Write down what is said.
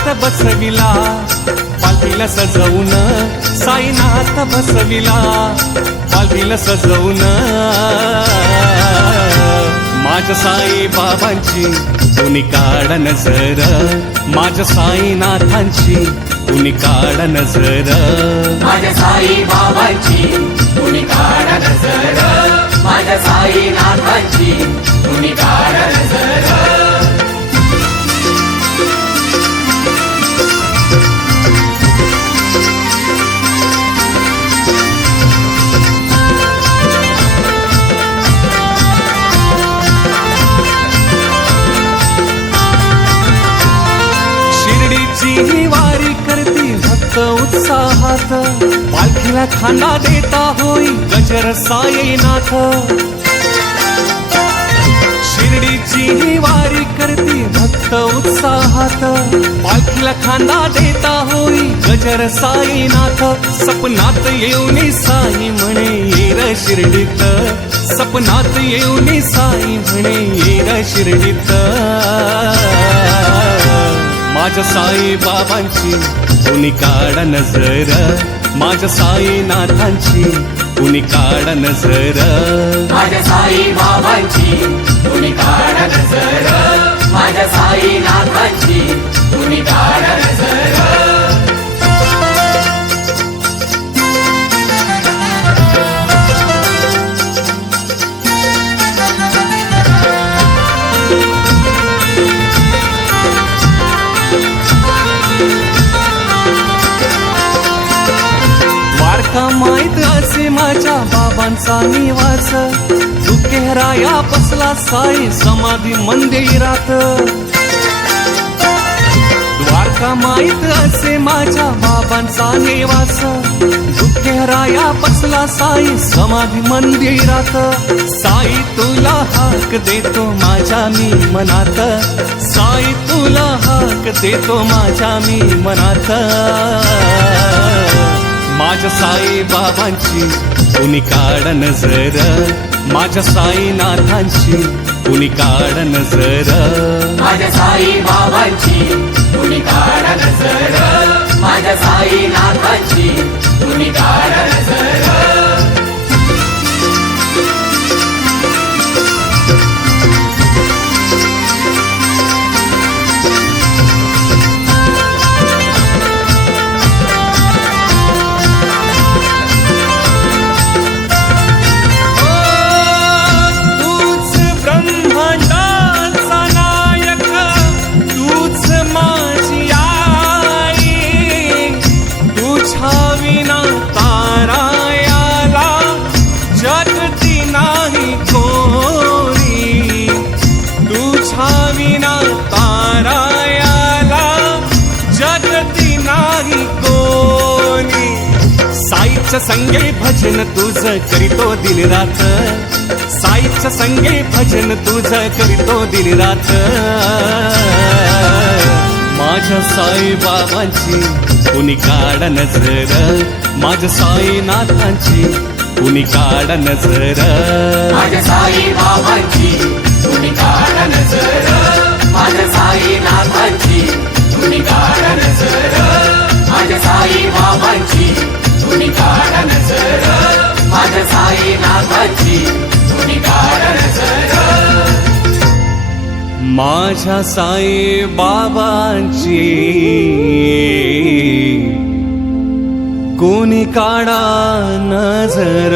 साईनाथ बसविला, पालखीला सजवून साईनाथ बसविला, पालखीला सजवून. माझ्या साई बाबांची कुणी काढ नजर, माझ्या साईनाथांची कुणी काढ नजर, माझ्या साई बाबांची कुणी काढ नजर, माझ्या साईनाथांची कुणी काढ नजर. शिर्डीची वारी करती भक्त उत्साहात, पालखीला खांदा देता होई गजर साईनाथ. शिर्डीची वारी करती भक्त उत्साहात, पालखीला खांदा देता होई गजर साईनाथ. सपनात येऊनी साई म्हणे येर शिर्डीत, सपनात येऊनी साई म्हणे येर शिर्डीत. माझ्या साई बाबांची कुणी काढ नजर, माझ्या साईनाथांची कुणी काढ नजर, माझ्या साई बाबांची कुणी काढ नजर, माझ्या साईनाथांची कुणी काढ नजर. का माहित असे माझ्या बाबांचा निवास, दुखेराया बसला साई समाधी मंदिरात. द्वारका माहित असे माझ्या बाबांचा निवास, दुखेराया बसला साई समाधी मंदिरात. साई तुला हाक देतो माझ्या मी मनात, साई तुला हाक देतो माझ्या मी मनात. माझ्या साई बाबांची कुणी काढ नजर, माझ्या साईनाथांची कुणी काढ नजर, माझ्या साई बाबांची कुणी काढ नजर, माझ्या साईनाथांची कुणी काढ नजर. साईच्या संगे भजन तुझं करीतो दिन रात, साईच्या संगे भजन तुझं करीतो दिन रात. माझ्या साई बाबांची कुणी काढ नजर, माझ्या साईनाथांची कुणी काढ नजर, माझ्या साई बाबांची कुणी काढ नजर, माझ्या साईनाथांची कुणी काढ नजर, माझ्या साई बाबांची कुणी काढ नजर, माझ्या साईनाथांची कुणी काढ नजर. माझ्या साई बाबांची कुणी काढा नजर.